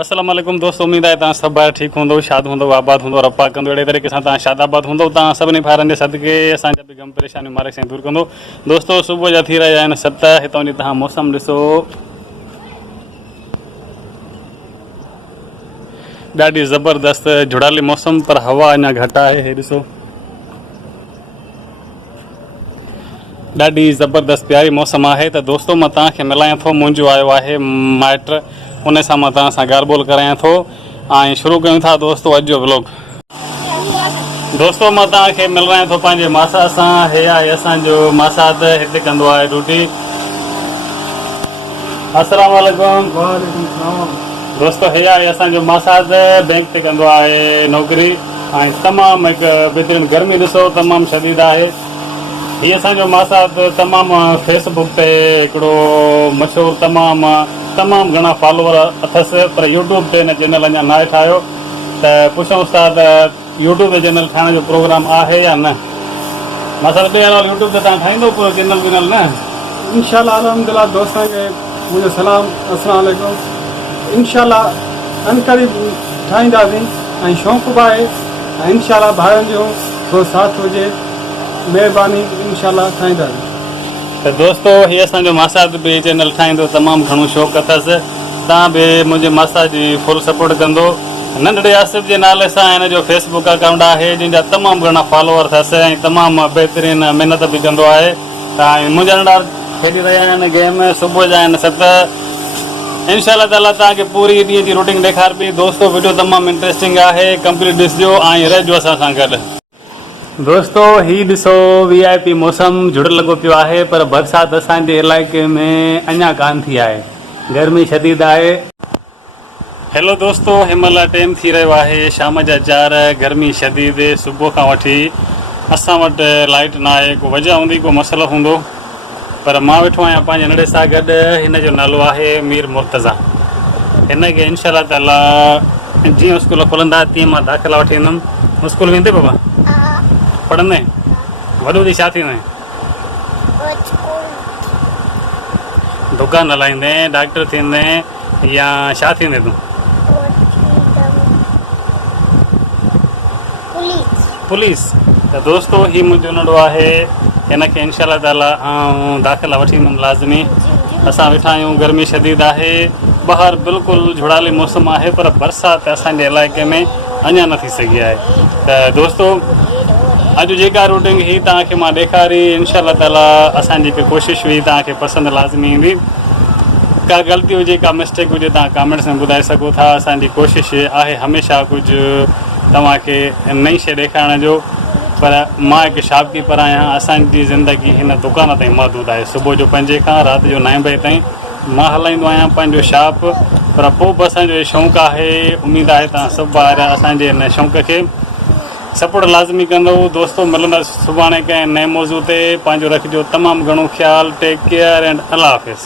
अस्सलाम वालेकुम दोस्तों, उम्मीद है तव्हां सभु ॿार ठीकु हूंदो, शाद हूंदो, आबाद हूंदो, रब्बा कंदो अहिड़े तरीक़े सां तव्हां शादाबाद हूंदो। तव्हां सभिनी भाउरनि जे सदिके असांजा बि गम परेशानियूं मालिक साईं दूरि कंदो। दोस्तों सुबुह जा थी रहिया आहिनि 7। हितां जी तव्हां मौसम ॾिसो, ॾाढी ज़बरदस्त जुड़ाली मौसम, पर हवा अञा घटि आहे। हे ॾिसो, ॾाढी ज़बरदस्त प्यारी मौसम आहे। त दोस्तों मां तव्हांखे मिलायां थो, मुंहिंजो आयो आहे माइट, उन सां मां तव्हां सां ॻाल्हि ॿोल करायां थो ऐं शुरू कयूं था दोस्तों अॼु जो व्लॉग। दोस्तों मां तव्हांखे मिलायां थो पंहिंजे मासा सां। हे आहे असांजो मासात, हिते कंदो आहे ड्यूटी। अस्सलाम वालेकुम। वालेकुम सलाम। दोस्तों हे आहे असांजो मासात, बैंक ते कंदो आहे नौकरी ऐं तमामु हिकु बहितरीनु गर्मी ॾिसो, तमामु शदीद आहे। हीअ असांजो मासात तमामु फेसबुक ते हिकिड़ो मशहूरु, तमामु घणा फॉलोवर अथसि, पर यूट्यूब ते हिन चैनल अञा न आहे ठाहियो। त पुछूंसि था त यूट्यूब ते चैनल ठाहिण जो प्रोग्राम आहे या न। मासात ॿिए यूट्यूब ते तव्हां ठाहींदो पूरो चैनल विनल न? इंशाल्लाह अल्हम्दुलिल्लाह। दोस्तों खे मुंहिंजो सलाम, अस्सलाम वालेकुम। इंशाल्लाह अनक़रीब ठाहींदासीं ऐं शौक़ु बि आहे ऐं इंशाल्लाह भाइरनि जो थोरो साथ हुजे, महिरबानी, इंशाल्लाह ठाहींदासीं। त दोस्तों हीअ असांजो मासात बि चैनल ठाहींदो, तमामु घणो शौक़ु अथसि। तव्हां बि मुंहिंजे मासा जी फुल सपोर्ट कंदो। नंढड़े आसिफ़ जे नाले सां हिन जो फेसबुक अकाउंट आहे, जंहिंजा तमामु घणा फॉलोवर अथसि ऐं तमामु बहितरीनु महिनत बि कंदो आहे। ऐं मुंहिंजा नंढा खेॾी रहिया आहिनि गेम, सुबुह जा आहिनि 7। इंशाल्लाह ताला तव्हांखे पूरी ॾींहं जी रूटीन ॾेखारबी। दोस्तों वीडियो तमामु इंट्रस्टिंग आहे, कंप्लीट ॾिसिजो ऐं रहिजो असां सां गॾु। दोस्तों हीअ ॾिसो, VIP मौसम जुड़ लॻो पियो आहे, पर बरसाति असांजे इलाइक़े में अञा कान थी आहे, गर्मी शदीद आहे। हेलो दोस्तों, हिनमहिल टाइम थी रहियो आहे शाम जा 4, गर्मी शदीद। सुबुह खां वठी असां वटि लाइट न आहे, को वजह हूंदी, को मसइलो हूंदो, पर मां वेठो आहियां पंहिंजे नंढे सां गॾु। हिन जो नालो आहे मीर मुर्तज़ा। हिन खे इंशाल्लाह ताला जीअं स्कूल खुलंदा तीअं मां दाख़िला वठी ईंदुमि। स्कूल वेंदे बाबा? पढ़ंदे? वॾो थी छा थींदे? दुकान हलाईंदे, डॉक्टर थींदे या छा थींदे तूं? पुलिस। त दोस्तों हीउ मुंहिंजो नंढो आहे, हिन खे इंशाल्लाह ताला आउं दाख़िला वठी ईंदुमि लाज़मी। असां वेठा आहियूं, गर्मी शदीद आहे, ॿाहिरि बिल्कुलु झुड़ाली मौसम आहे, पर बरसाति असांजे इलाइक़े में अञा न थी सघी आहे। त दोस्तों अॼु जेका रूटीन ही तव्हांखे मां ॾेखारी, इंशाल्लाह ताला असांजी हिकु कोशिशि हुई, तव्हांखे पसंदि लाज़मी ईंदी। का ग़लती हुजे, का मिस्टेक हुजे, तव्हां कमेंट्स में ॿुधाए सघो था। असांजी कोशिशि आहे हमेशह कुझु तव्हांखे नई शइ ॾेखारण जो, पर मां हिकु शॉपकीपर आहियां। असांजी ज़िंदगी हिन दुकान ताईं महदूदु आहे। सुबुह जो 5 खां राति जो 9 बजे ताईं मां हलाईंदो आहियां पंहिंजो शॉप, पर पोइ बि असांजो शौक़ु आहे। उमेदु आहे तव्हां सभु ॿार असांजे हिन शौक़ खे सपोर्ट लाज़मी कंदो। दोस्तों मिलंदासीं सुभाणे कंहिं नए मौज़ू ते। पंहिंजो रखिजो तमामु घणो ख़्यालु। टेक केयर एंड अल्लाह हाफ़िज़।